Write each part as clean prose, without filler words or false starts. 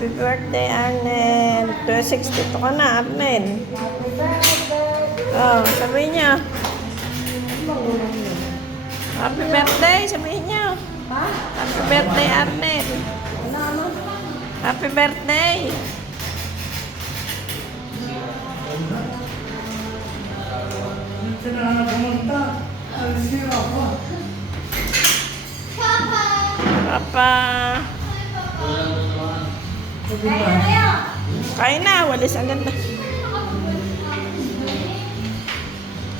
Happy birthday, Arnel. 262 ka na, Arnel. Oh, sabihin niyo. Happy birthday, sabihin niyo. Happy birthday, Arnel. Happy birthday. Papa. Kain na, walis ang ganda.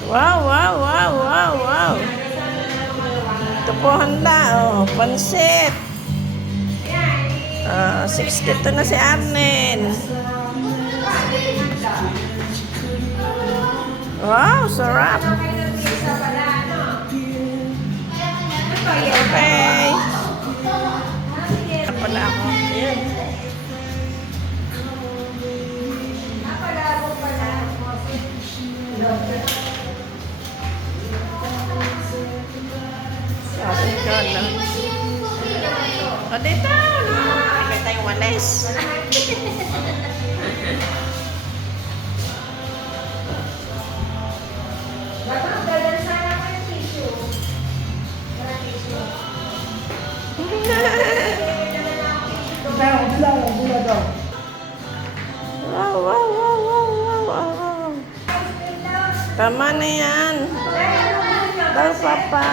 Wow, wow, wow, wow, wow. Ito po handa, oh, pansit. 62 na si Arnel. Wow, sarap. Okay. Ito pala ako. Ayan. Sabi ko na. O dito. May tayong walis. Wow, wow, wow, wow, wow, wow. Tama na yan. Daw, Papa.